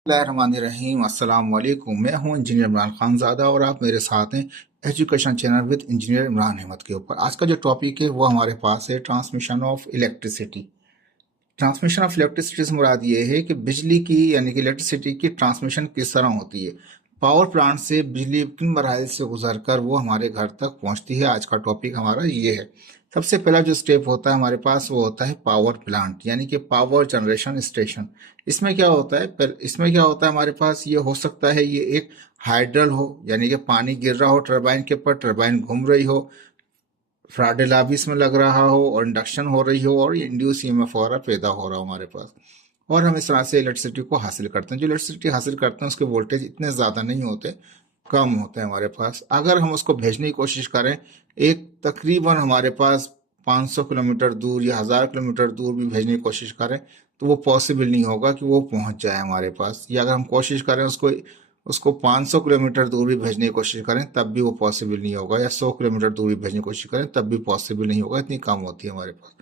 बिस्मिल्लाहिर्रहमानिर्रहीम। अस्सलाम वालेकुम। मैं हूं इंजीनियर इमरान खानज़ादा और आप मेरे साथ हैं education channel with engineer Imran Ahmad के ऊपर। आज का जो टॉपिक है वो हमारे पास है transmission of electricity. Transmission of electricity से मुराद ये है कि बिजली की यानी कि इलेक्ट्रिसिटी की ट्रांसमिशन किस तरह होती है। पावर प्लांट से बिजली किन मराहल से गुजरकर वो हमारे घर तक पहुंचती है। आज का टॉपिक हमारा ये है। सबसे पहला जो स्टेप होता है हमारे पास वो होता है पावर प्लांट यानी कि पावर जनरेशन स्टेशन। इसमें क्या होता है हमारे पास ये हो सकता है ये एक हाइड्रल हो यानी कि पानी गिर रहा हो टरबाइन के ऊपर, टरबाइन घूम रही हो, फ्राडे लाबिस में लग रहा हो और इंडक्शन हो रही हो और इंड्यूस ईएमएफ वगैरह पैदा हो रहा हो हमारे पास। और हम इस तरह से इलेक्ट्रिसिटी को हासिल करते हैं। जो इलेक्ट्रिसिटी हासिल करते हैं उसके वोल्टेज इतने ज़्यादा नहीं होते, कम होते हैं हमारे पास। अगर हम उसको भेजने की कोशिश करें एक तकरीबन हमारे पास 500 किलोमीटर दूर या 1000 किलोमीटर दूर भी भेजने की कोशिश करें तो वो पॉसिबल नहीं होगा कि वो पहुंच जाए हमारे पास। या अगर हम कोशिश करें उसको उसको 500 किलोमीटर दूर भी भेजने की कोशिश करें तब भी वो पॉसिबल नहीं होगा, या 100 किलोमीटर दूर भी भेजने की कोशिश करें तब भी पॉसिबल नहीं होगा, इतनी कम होती है हमारे पास।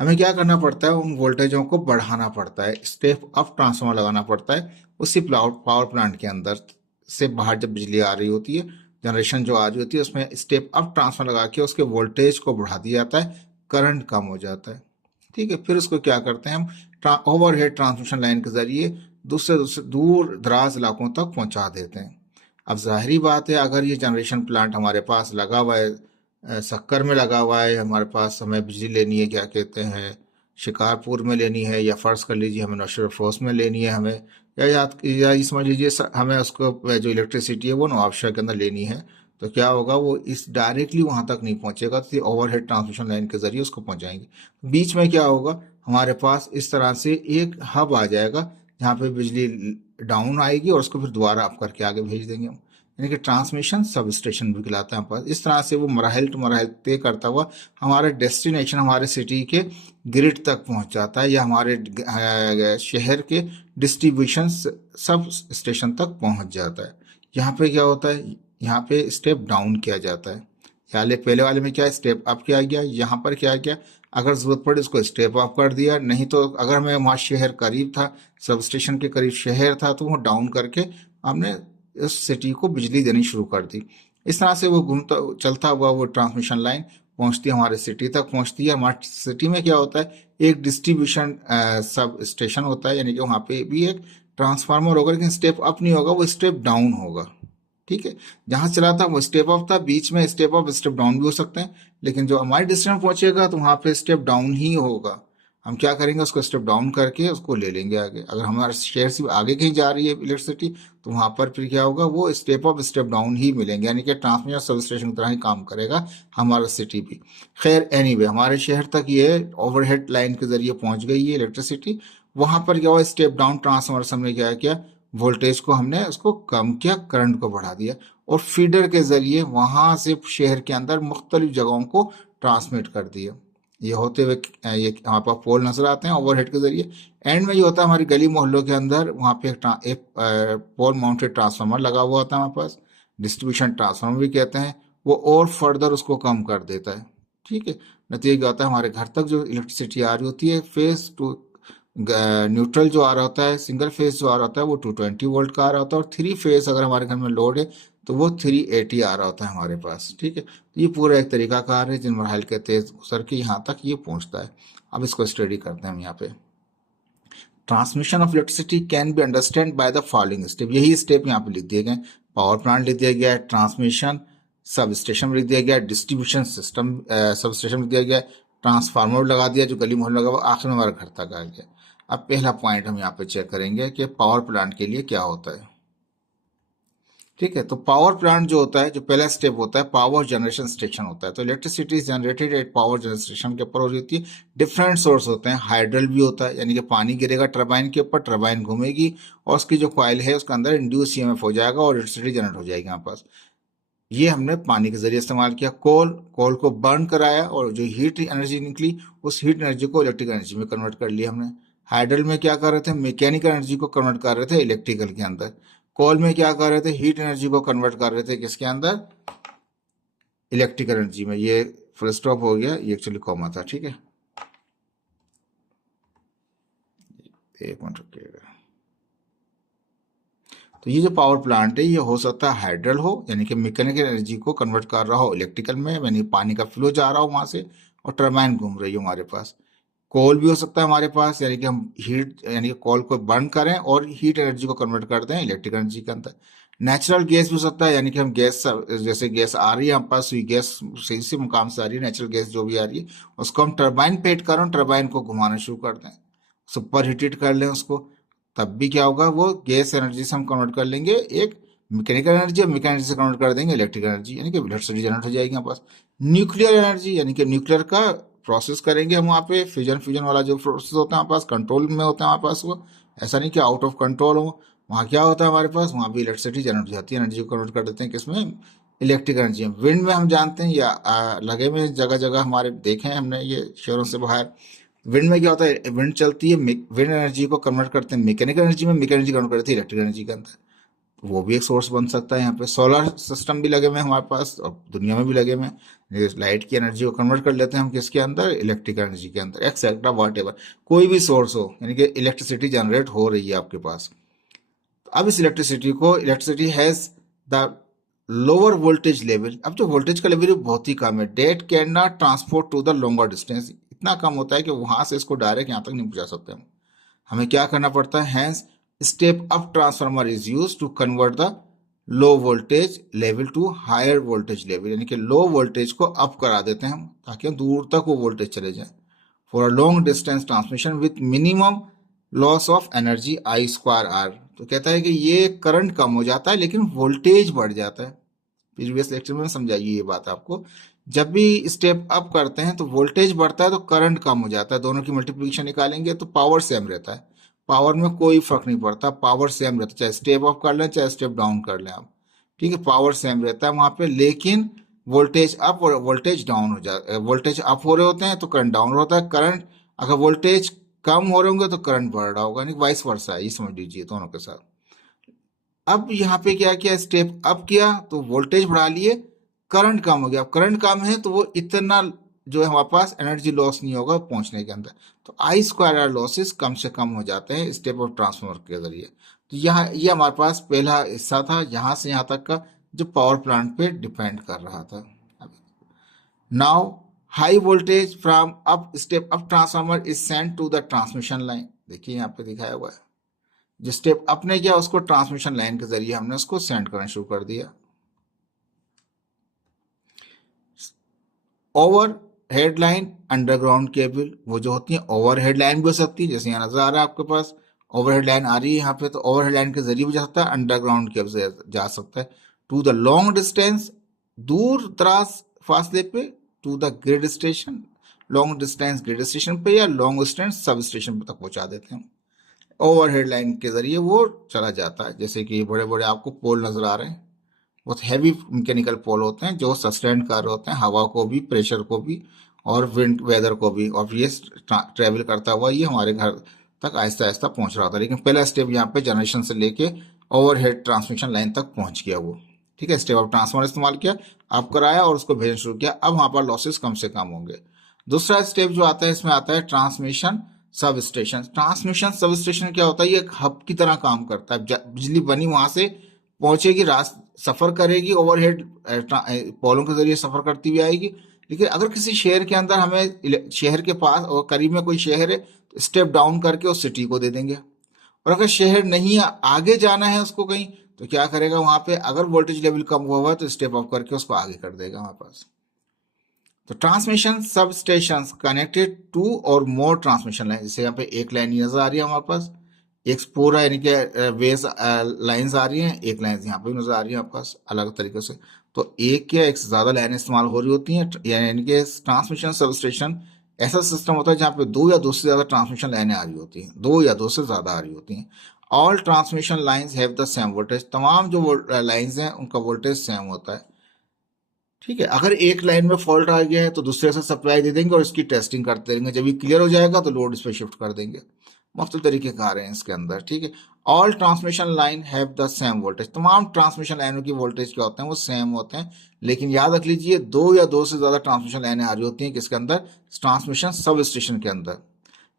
हमें क्या करना पड़ता है, उन वोल्टेजों को बढ़ाना पड़ता है, स्टेप अप ट्रांसफार्मर लगाना पड़ता है उसी पावर प्लांट के अंदर से। बाहर जब बिजली आ रही होती है, जनरेशन जो आ रही होती है, उसमें स्टेप अप ट्रांसफार्मर लगा के उसके वोल्टेज को बढ़ा दिया जाता है, करंट कम हो जाता है। ठीक है, फिर उसको क्या करते हैं हम ओवरहेड ट्रांसमिशन लाइन के जरिए दूसरे दूसरे दूर दराज इलाकों तक पहुंचा देते हैं। अब जाहिरी बात है अगर ये जनरेशन प्लांट हमारे पास लगा हुआ है, सक्कर में लगा हुआ है, हमारे पास हमें बिजली लेनी है, क्या कहते हैं, शिकारपुर में लेनी है, या फर्ज कर लीजिए हमें नौशेरा फोर्स में लेनी है हमें, या ये समझ लीजिए हमें उसको जो इलेक्ट्रिसिटी है वो नवाबशाह के अंदर लेनी है, तो क्या होगा वो इस डायरेक्टली वहां तक नहीं पहुंचेगा, तो ओवरहेड ट्रांसमिशन लाइन के जरिए उसको पहुंचाएंगे। बीच में क्या होगा हमारे पास इस तरह से एक हब आ जाएगा जहाँ पे बिजली डाउन आएगी और उसको फिर दोबारा अप करके आगे भेज देंगे हम, यानी कि ट्रांसमिशन सब स्टेशन भी कहलाता है हमारे पास। इस तरह से वो मराहल टू मराहल तय करता हुआ हमारे डेस्टिनेशन हमारे सिटी के ग्रिड तक पहुंच जाता है, या हमारे शहर के डिस्ट्रीब्यूशन सब स्टेशन तक पहुंच जाता है। यहाँ पे क्या होता है, यहाँ पे स्टेप डाउन किया जाता है। पहले वाले में क्या स्टेप अप किया गया, यहाँ पर क्या किया, अगर जरूरत पड़े उसको स्टेप अप कर दिया, नहीं तो अगर मैं वहाँ शहर करीब था, सब स्टेशन के करीब शहर था, तो वो डाउन करके हमने इस सिटी को बिजली देनी शुरू कर दी। इस तरह से वो घूमता चलता हुआ वो ट्रांसमिशन लाइन पहुंचती है हमारे सिटी तक पहुंचती है। हमारे सिटी में क्या होता है, एक डिस्ट्रीब्यूशन सब स्टेशन होता है, यानी कि वहाँ पे भी एक ट्रांसफार्मर होगा, लेकिन स्टेप अप नहीं होगा, वो स्टेप डाउन होगा। ठीक है, जहां चला था वो स्टेप अप था, बीच में स्टेप अप स्टेप डाउन भी हो सकते हैं, लेकिन जो हमारे डिस्टेंस पहुंचेगा तो वहां पे स्टेप डाउन ही होगा। हम क्या करेंगे, उसको स्टेप डाउन करके उसको ले लेंगे आगे। अगर हमारे शहर से आगे कहीं जा रही है इलेक्ट्रिसिटी तो वहां पर फिर क्या होगा, वो स्टेप अप स्टेप डाउन ही मिलेंगे, यानी कि ट्रांसमिशन सब स्टेशन की तरह ही काम करेगा हमारा सिटी भी। खैर एनीवे, हमारे शहर तक ये ओवरहेड लाइन के जरिए पहुंच गई है इलेक्ट्रिसिटी। वहां पर क्या हुआ, स्टेप डाउन ट्रांसफार्मर से हमने क्या किया, वोल्टेज को हमने उसको कम किया, करंट को बढ़ा दिया, और फीडर के जरिए वहां से शहर के अंदर मुख्तलिफ जगहों को ट्रांसमिट कर दिया। ये होते हुए ये हमारे पास पोल नजर आते हैं ओवरहेड के जरिए। एंड में ये होता है हमारी गली मोहल्लों के अंदर, वहां पे एक पोल माउंटेड ट्रांसफार्मर लगा हुआ होता है हमारे पास, डिस्ट्रीब्यूशन ट्रांसफार्मर भी कहते हैं। वो और फर्दर उसको कम कर देता है। ठीक है, नतीजा क्या होता है, हमारे घर तक जो इलेक्ट्रिसिटी आ रही होती है, फेज टू न्यूट्रल जो आ रहा होता है, सिंगल फेज जो आ रहा होता है वो 220 वोल्ट का आ रहा होता है, और थ्री फेज अगर हमारे घर में लोड है तो वो 380 आ रहा होता है हमारे पास। ठीक है, तो ये पूरा एक तरीका कार है जिन मरहल के तेज गुजर के यहाँ तक ये पहुँचता है। अब इसको स्टडी करते हैं हम यहाँ पे। Transmission of electricity can be understand by the following step. यही स्टेप यहाँ पे लिख दिए गए। पावर प्लांट लिख दिया गया है, ट्रांसमिशन सब स्टेशन लिख दिया गया, डिस्ट्रीब्यूशन सिस्टम सब स्टेशन लिख दिया गया, ट्रांसफार्मर लगा दिया जो गली मोहल्ले लगा हुआ, आखिर में हमारे घर तक आ गया। अब पहला पॉइंट हम यहाँ पे चेक करेंगे कि पावर प्लांट के लिए क्या होता है। ठीक है, तो पावर प्लांट जो होता है, जो पहला स्टेप होता है, पावर जनरेशन स्टेशन होता है। तो electricity is generated at power generation station के ऊपर हो जाती है। डिफरेंट सोर्स होते हैं, हाइड्रल भी होता है, यानी कि पानी गिरेगा टरबाइन के ऊपर, टरबाइन घूमेगी और उसकी जो कॉइल है उसके अंदर इंड्यूस ईएमएफ हो जाएगा और इलेक्ट्रिसिटी जनरेट हो जाएगी हमारे पास। ये हमने पानी के जरिए इस्तेमाल किया। कोल को बर्न कराया और जो हीट एनर्जी निकली उस हीट एनर्जी को इलेक्ट्रिकल एनर्जी में कन्वर्ट कर लिया हमने। हाइड्रल में क्या कर रहे थे, मैकेनिकल एनर्जी को कन्वर्ट कर रहे थे इलेक्ट्रिकल के अंदर। कोल में क्या कर रहे थे, हीट एनर्जी को कन्वर्ट कर रहे थे किसके अंदर, इलेक्ट्रिकल एनर्जी में। ये फुल स्टॉप हो गया, ये एक्चुअली कॉमा था। ठीक है, एक मिनट रुकिएगा। तो ये जो पावर प्लांट है ये हो सकता है हाइड्रल हो, यानी कि मैकेनिकल एनर्जी को कन्वर्ट कर रहा हो इलेक्ट्रिकल में, यानी पानी का फ्लो जा रहा हो वहां से और टरबाइन घूम रही हो हमारे पास। कोल भी हो सकता है हमारे पास, यानी कि हम हीट यानी कि कोल को बर्न करें और हीट एनर्जी को कन्वर्ट कर दें इलेक्ट्रिक एनर्जी के अंदर। नेचुरल गैस भी हो सकता है, यानी कि हम गैस, जैसे गैस आ रही है हमारे पास, गैस सही से मुकाम से आ रही है, नेचुरल गैस जो भी आ रही है उसको हम टरबाइन पे हिट करें, टरबाइन को घुमाना शुरू कर दें, सुपर हीटेड कर लें उसको, तब भी क्या होगा, वो गैस एनर्जी से हम कन्वर्ट कर लेंगे एक मैकेनिकल एनर्जी, और मैकेनिकल एनर्जी से कन्वर्ट कर देंगे इलेक्ट्रिक एनर्जी, यानी कि इलेक्ट्रिसिटी जनरेट हो जाएगी हमारे पास। न्यूक्लियर एनर्जी, यानी कि न्यूक्लियर का प्रोसेस करेंगे हम वहाँ पे, फ्यूजन फ्यूजन वाला जो प्रोसेस होता है हमारे पास, कंट्रोल में होता है हमारे पास वो, ऐसा नहीं कि आउट ऑफ कंट्रोल हो। वहाँ क्या होता है हमारे पास, वहाँ भी इलेक्ट्रिसिटी जनरेट हो जाती है, एनर्जी को कन्वर्ट कर देते हैं किसमें, इलेक्ट्रिक एनर्जी में। विंड में हम जानते हैं या लगे में जगह जगह हमारे देखे हैं हमने ये शहरों से बाहर। विंड में क्या होता है, विंड चलती है, विंड एनर्जी को कन्वर्ट करते हैं मैकेनिकल एनर्जी में, मैकेनिकल एनर्जी कन्वर्ट करती है इलेक्ट्रिक एनर्जी के अंदर, वो भी एक सोर्स बन सकता है। यहाँ पे सोलर सिस्टम भी लगे हुए हैं हमारे पास और दुनिया में भी लगे हुए हैं, लाइट की एनर्जी को कन्वर्ट कर लेते हैं हम किसके अंदर, इलेक्ट्रिक एनर्जी के अंदर, एक्सेट्रा वॉट एवर, कोई भी सोर्स हो, यानी कि इलेक्ट्रिसिटी जनरेट हो रही है आपके पास। तो अब इस electricity has the lower voltage level, अब जो वोल्टेज का लेवल बहुत ही कम है, that can not transport to the longer distance, इतना कम होता है कि वहां से इसको डायरेक्ट यहाँ तक नहीं पहुंचा सकते हम, हमें क्या करना पड़ता है, hence step up transformer is use to convert the low voltage level to higher voltage level, यानी कि लो वोल्टेज को अप करा देते हैं हम ताकि दूर तक वो वोल्टेज चले जाए, for a long distance transmission with minimum loss of energy I square R. तो कहता है कि ये करंट कम हो जाता है लेकिन वोल्टेज बढ़ जाता है। प्रीवियस लेक्चर में समझाइए ये बात आपको, जब भी स्टेप अप करते हैं तो वोल्टेज बढ़ता है तो करंट कम हो जाता है, दोनों की मल्टीप्लिकेशन निकालेंगे तो पावर सेम रहता है, पावर में कोई फर्क नहीं पड़ता, पावर सेम रहता है, चाहे स्टेप अप कर लें चाहे स्टेप डाउन कर लें आप, ठीक है, पावर सेम रहता है वहां पे, लेकिन वोल्टेज अप और वोल्टेज डाउन हो जाता, वोल्टेज अप हो रहे होते हैं तो करंट डाउन होता है, करंट अगर वोल्टेज कम हो रहे होंगे तो करंट बढ़ रहा होगा, यानी वाइस वर्सा है, ये समझ लीजिए दोनों के साथ। अब यहाँ पे क्या किया, स्टेप अप किया तो वोल्टेज बढ़ा लिए, करंट कम हो गया, अब करंट कम है तो वो इतना जो है हमारे पास एनर्जी लॉस नहीं होगा पहुंचने के अंदर, तो आई स्क्वायर आर लॉसेस कम से कम हो जाते हैं स्टेप ऑफ ट्रांसफार्मर के जरिए। तो यहाँ ये हमारे पास पहला हिस्सा था, यहाँ से यहाँ तक का जो पावर प्लांट पे डिपेंड कर रहा था। Now high voltage from up step up transformer is sent to the transmission line, देखिए यहाँ पे दिखाया हुआ है, जो स्टेप अप ने किया उसको ट्रांसमिशन लाइन के जरिए हमने उसको सेंड करना शुरू कर दिया। Over head line underground cable, वो जो होती है ओवर हेड लाइन भी हो सकती है, जैसे यहाँ नजर आ रहा है आपके पास ओवर हेड लाइन आ रही है यहाँ पे, तो ओवर हेड लाइन के जरिए भी जा सकता है, अंडरग्राउंड केबल से जा सकता है, टू द लॉन्ग डिस्टेंस, दूर दराज फासले पे, to the grid station, long distance grid station पे या लॉन्ग डिस्टेंस सब स्टेशन पे तक पहुंचा देते हैं, ओवरहेड लाइन के जरिए वो चला जाता है। जैसे कि बड़े बड़े आपको पोल नजर आ रहे हैं, बहुत हैवी मैकेनिकल पोल होते हैं जो सस्टेन कर रहे होते हैं हवा को भी, प्रेशर को भी और विंड वेदर को भी, और ये ट्रेवल करता हुआ ये हमारे घर तक आहिस्ता आहिस्ता पहुंच रहा था, लेकिन पहला स्टेप यहाँ पे जनरेशन से लेके ओवरहेड ट्रांसमिशन लाइन तक पहुंच गया वो, ठीक है, स्टेप ऑफ ट्रांसफार्मर इस्तेमाल किया, अप कराया और उसको भेजना शुरू किया, अब वहां पर लॉसेस कम से कम होंगे। दूसरा स्टेप जो आता है इसमें आता है transmission sub station. Transmission sub station क्या होता है, ये एक हब की तरह काम करता है, बिजली बनी वहां से पहुंचेगी, सफर करेगी, ओवरहेड पोलों के जरिए सफर करती हुई आएगी, लेकिन अगर किसी शहर के अंदर हमें शहर के पास और करीब में कोई शहर है तो स्टेप डाउन करके उस सिटी को दे देंगे, और अगर शहर नहीं आगे जाना है उसको कहीं तो क्या करेगा, वहां पे अगर वोल्टेज लेवल कम हुआ है तो स्टेप अप करके उसको आगे कर देगा हमारे पास। तो transmission sub station connected to और मोर ट्रांसमिशन लाइन, जैसे यहाँ पे एक लाइन नजर आ रही है हमारे पास, एक पूरा यानी कि वेज लाइंस आ रही हैं, एक लाइन यहाँ पे भी नजर आ रही है आपके पास अलग तरीके से, तो एक या एक से ज्यादा लाइन इस्तेमाल हो रही होती हैं, यानी कि ट्रांसमिशन सब स्टेशन ऐसा सिस्टम होता है जहाँ पे दो या दो से ज्यादा ट्रांसमिशन लाइनें आ रही होती हैं, दो या दो से ज्यादा आ रही होती हैं। All transmission lines have the same voltage, तमाम जो लाइंस हैं उनका वोल्टेज सेम होता है, ठीक है, अगर एक लाइन में फॉल्ट आ गया है तो दूसरे से सप्लाई दे देंगे और इसकी टेस्टिंग करते रहेंगे, जब ये क्लियर हो जाएगा तो लोड इस पर शिफ्ट कर देंगे, मुख्तलिफ तरीके कार हैं इसके अंदर, ठीक है। All transmission line have the same voltage, तमाम ट्रांसमिशन लाइनों की वोल्टेज क्या होते हैं, वो सेम होते हैं, लेकिन याद रख लीजिए दो या दो से ज्यादा ट्रांसमिशन लाइनें आ रही होती हैं किसके अंदर, ट्रांसमिशन सब स्टेशन के अंदर,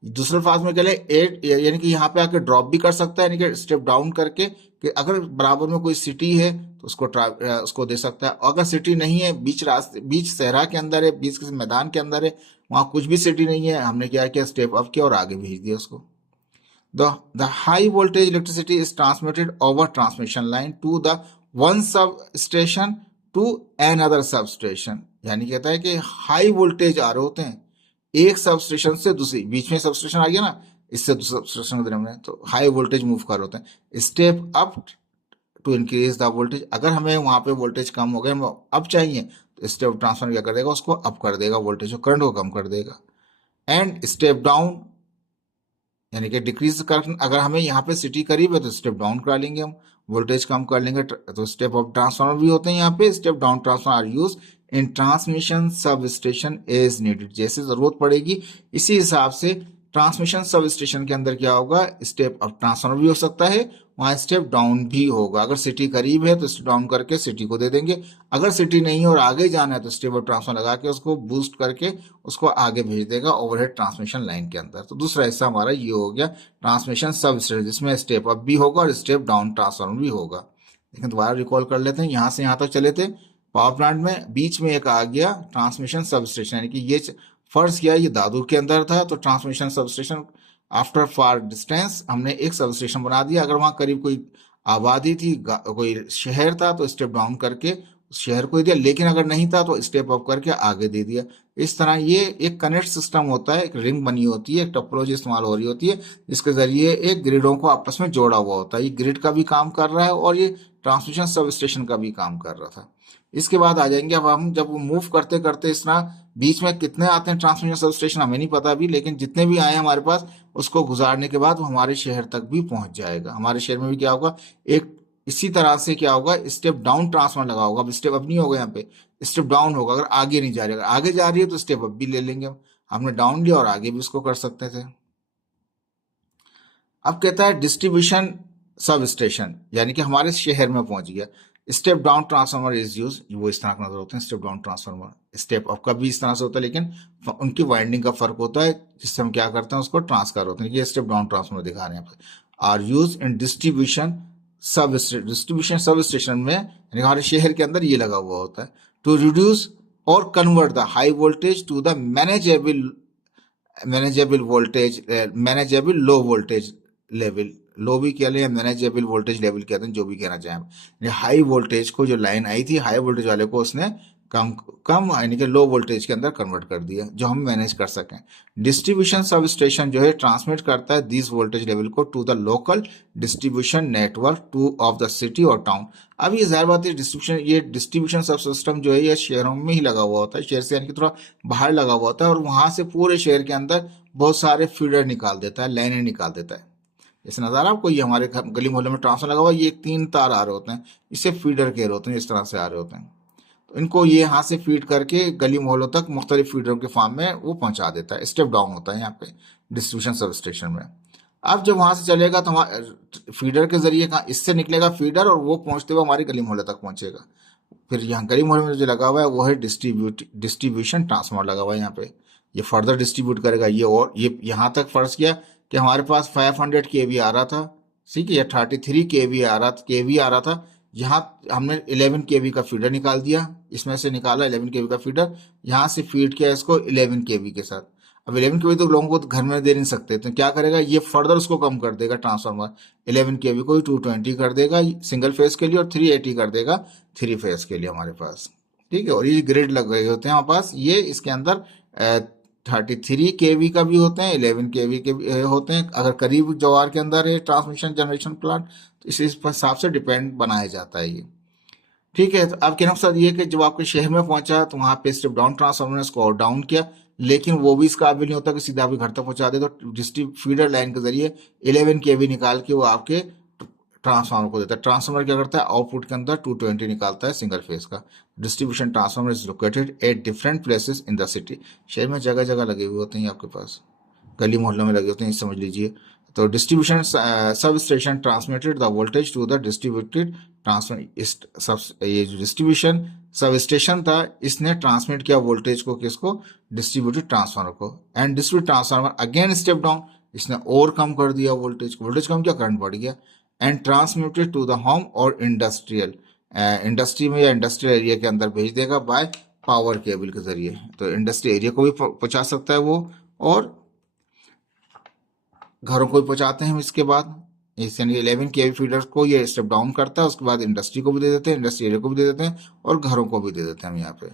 दूसरे अल्फाज में कह ले एट, यानी कि यहाँ पे आके ड्रॉप भी कर सकता है, यानी कि स्टेप डाउन करके कि अगर बराबर में कोई सिटी है तो उसको दे सकता है। और अगर सिटी नहीं है, बीच रास्ते, बीच सहरा के अंदर है, बीच किसी मैदान के अंदर है, वहां कुछ भी सिटी नहीं है, हमने क्या किया, स्टेप अप किया और आगे भेज दिया उसको। The high voltage electricity is transmitted over transmission line to the one substation to another substation। यानी कहता है कि हाई वोल्टेज आ रहे होते हैं एक सबस्टेशन से दूसरी, बीच में सबस्टेशन आ गया ना, इससे दूसरे सबस्टेशन को देने में, तो हाई वोल्टेज मूव कर होते हैं। Step up to increase the voltage, अगर हमें वहां पे वोल्टेज कम हो गया, हमें अप चाहिए, तो स्टेप ट्रांसफर क्या कर देगा, उसको अप कर देगा, वोल्टेज को, करंट को कम कर देगा। एंड स्टेप डाउन यानी कि डिक्रीज कर, अगर हमें यहाँ पे सिटी करीब है तो स्टेप डाउन करा लेंगे हम, वोल्टेज कम कर लेंगे। तो स्टेप अप ट्रांसफार्मर भी होते हैं यहाँ पे, step down transformer are use in transmission substation as needed, जैसे जरूरत पड़ेगी इसी हिसाब से। ट्रांसमिशन सब स्टेशन के अंदर क्या होगा, स्टेप अप ट्रांसफार्मर भी हो सकता है, वहां स्टेप डाउन भी होगा। अगर सिटी करीब है तो स्टेप डाउन करके सिटी को दे देंगे, अगर सिटी नहीं है और आगे जाना है तो स्टेप अप ट्रांसफार्मर लगा के उसको बूस्ट करके उसको आगे भेज देगा ओवरहेड ट्रांसमिशन लाइन के अंदर। तो दूसरा हिस्सा हमारा ये हो गया ट्रांसमिशन सब स्टेशन, जिसमें स्टेप अप भी होगा और स्टेप डाउन ट्रांसफार्मर भी होगा। लेकिन दोबारा रिकॉल कर लेते हैं, यहाँ से यहाँ तक चले थे पावर प्लांट में, बीच में एक आ गया ट्रांसमिशन सब स्टेशन, यानी कि ये फर्ज किया ये दादू के अंदर था, तो ट्रांसमिशन सब स्टेशन आफ्टर फार डिस्टेंस हमने एक सब स्टेशन बना दिया। अगर वहां करीब कोई आबादी थी, कोई शहर था, तो स्टेप डाउन करके शहर को दे दिया, लेकिन अगर नहीं था तो स्टेप अप करके आगे दे दिया। इस तरह ये एक कनेक्ट सिस्टम होता है, एक रिंग बनी होती है, एक टोपोलॉजी इस्तेमाल हो रही होती है, जिसके जरिए एक ग्रिडों को आपस में जोड़ा हुआ होता है। ये ग्रिड का भी काम कर रहा है और ये ट्रांसमिशन सब स्टेशन का भी काम कर रहा था। इसके बाद आ जाएंगे अब हम, जब वो मूव करते करते इस तरह बीच में कितने आते हैं ट्रांसमिशन सब स्टेशन हमें नहीं पता अभी, लेकिन जितने भी आए हमारे पास उसको गुजारने के बाद वो हमारे शहर तक भी पहुंच जाएगा। हमारे शहर में भी क्या होगा, एक इसी तरह से क्या होगा, स्टेप डाउन ट्रांसफार्मर लगा होगा। अब स्टेप अप नहीं होगा, यहाँ पे स्टेप डाउन होगा। अगर आगे नहीं जा रही, अगर आगे जा रही है तो स्टेप अप भी ले लेंगे, हमने डाउन लिया और आगे भी उसको कर सकते थे। अब कहता है डिस्ट्रीब्यूशन सब स्टेशन, यानी कि हमारे शहर में पहुंच गया। Step down transformer is use, वो इस तरह का नजर होते हैं step down transformer. Step up का भी इस तरह से होता है, लेकिन उनकी वाइंडिंग का फर्क होता है, जिससे हम क्या करते हैं उसको ट्रांसफर होते हैं। ये स्टेप डाउन ट्रांसफार्मर दिखा रहे हैं are use in distribution sub station में, यानी हमारे शहर के अंदर ये लगा हुआ होता है। To reduce or convert the high voltage to the manageable low voltage level, low भी कह लें, मैनेजेबल वोल्टेज लेवल कहते हैं, जो भी कहना चाहें। हाई वोल्टेज को, जो लाइन आई थी हाई वोल्टेज वाले को, उसने कम कम यानी कि लो वोल्टेज के अंदर कन्वर्ट कर दिया, जो हम मैनेज कर सकें। डिस्ट्रीब्यूशन सब स्टेशन जो है ट्रांसमिट करता है दिस वोल्टेज लेवल को to the local distribution network to of the city और टाउन। अब ये जाहिर बात है ये डिस्ट्रीब्यूशन सब सिस्टम जो है ये शहरों में ही लगा हुआ होता है, शहर से यानी कि थोड़ा बाहर लगा हुआ होता है, और वहां से पूरे शहर के अंदर बहुत सारे फीडर निकाल देता है, लाइनें निकाल देता है। जैसे नजर आ रहा है आपको, ये हमारे गली मोहल्ले में ट्रांसफर लगा हुआ है, ये 3 तार आ रहे होते हैं, इससे फीडर कह रहे होते हैं, इस तरह से आ रहे होते हैं। तो इनको ये यहाँ से फीड करके गली मोहल्लों तक मुख्तलिफ फीडरों के फॉर्म में वो पहुंचा देता है। स्टेप डाउन होता है यहाँ पे डिस्ट्रीब्यूशन सब स्टेशन में। अब जब वहां से चलेगा तो फीडर के जरिए कहाँ, इससे निकलेगा फीडर और वो पहुंचते हुए हमारी गली मोहल्ले तक पहुंचेगा। फिर यहाँ गली मोहल्ले में जो लगा हुआ है वो है डिस्ट्रीब्यूशन ट्रांसफार्मर लगा हुआ है यहाँ पे, ये फर्दर डिस्ट्रीब्यूट करेगा। ये और ये यहाँ तक फर्ज किया कि हमारे पास 500 केवी आ रहा था, ठीक है, 33 केवी आ रहा था। यहाँ हमने 11 केवी का फीडर निकाल दिया, इसमें से निकाला 11 केवी का फीडर, यहाँ से फीड किया इसको 11 केवी के साथ। अब 11 केवी तो लोगों को घर में दे नहीं सकते, तो क्या करेगा, ये फर्दर उसको कम कर देगा ट्रांसफार्मर, 11 केवी को 220 कर देगा सिंगल फेज के लिए और 380 कर देगा 3 फेज के लिए हमारे पास, ठीक है। और ये ग्रिड लग रहे होते हैं हमारे पास, ये इसके अंदर 33 केवी का भी होते हैं, 11 केवी के भी होते हैं। अगर करीब जवार के अंदर है ट्रांसमिशन जनरेशन प्लांट, तो इस हिसाब से डिपेंड बनाया जाता है ये, ठीक है। तो अब कहना मकसद ये कि जब आपके शहर में पहुंचा तो वहां पे स्टेप डाउन ट्रांसफार्मर ने इसको और डाउन किया, लेकिन वो भी इस काबिल नहीं होता कि सीधा आपके घर तक पहुंचा दे। तो डिस्ट्रीब्यूट फीडर लाइन के जरिए 11 केवी निकाल के वो आपके ट्रांसफार्मर को देता है। ट्रांसफार्मर क्या करता है, आउटपुट के अंदर 220 निकालता है सिंगल फेज का। Distribution transformer is located at different places in the city, शहर में जगह जगह लगे हुए होते हैं आपके पास, गली मोहल्लों में लगे होते हैं, समझ लीजिए। तो distribution sub station transmitted the voltage to the distributed ये जो डिस्ट्रीब्यूशन सब स्टेशन था, इसने ट्रांसमिट किया वोल्टेज को किसको, डिस्ट्रीब्यूटेड ट्रांसफार्मर को, and distributed transformer again step down, इसने और कम कर दिया वोल्टेज को, वोल्टेज कम किया, करंट बढ़ गया, and transmitted to the home और इंडस्ट्रियल, इंडस्ट्री में या इंडस्ट्रियल एरिया के अंदर भेज देगा बाय पावर केबल के जरिए। तो इंडस्ट्री एरिया को भी पहुंचा सकता है वो, और घरों को भी पहुंचाते हैं हम इसके बाद। इस यानी 11 केवी फीडर को ये स्टेप डाउन करता है, उसके बाद इंडस्ट्री को भी दे देते हैं, इंडस्ट्री एरिया को भी दे देते हैं, और घरों को भी दे देते हैं हम यहाँ पे।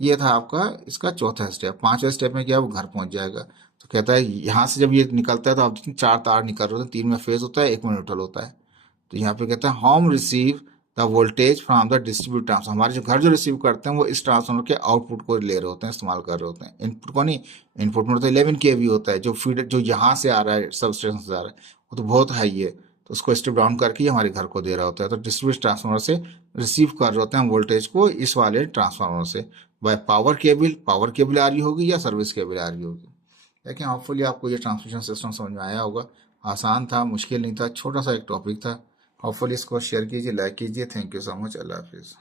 ये था आपका इसका चौथा स्टेप। पांचवें स्टेप में क्या, वो घर पहुंच जाएगा। तो कहता है यहाँ से जब ये निकलता है तो आप देखिए 4 तार निकल रहे होते हैं, 3 में फेज होता है, 1 में न्यूट्रल होता है। तो यहाँ पे कहता है home receive the voltage from the distribute transformer, हमारे जो घर जो रिसीव करते हैं वो इस ट्रांसफार्मर के आउटपुट को ले रहे होते हैं, इस्तेमाल कर रहे होते हैं। इनपुट को नहीं, इनपुट में तो 11 केवी होता है, जो फीडर जो यहाँ से आ रहा है, सब स्टेशन से आ रहा है, वो तो बहुत हाई है, तो उसको स्टेप डाउन करके ही हमारे घर को दे रहा होता है। तो डिस्ट्रीब्यूट ट्रांसफार्मर से रिसीव कर रहे होते हैं वोल्टेज को इस वाले ट्रांसफार्मर से बाय पावर केबल आ रही होगी या सर्विस केबल आ रही होगी। लेकिन होपफुली आपको ये ट्रांसमिशन सिस्टम समझ में आया होगा। आसान था, मुश्किल नहीं था, छोटा सा एक टॉपिक था। होपफुली इसको शेयर कीजिए, लाइक कीजिए। Thank you so much. अल्लाह हाफिज़।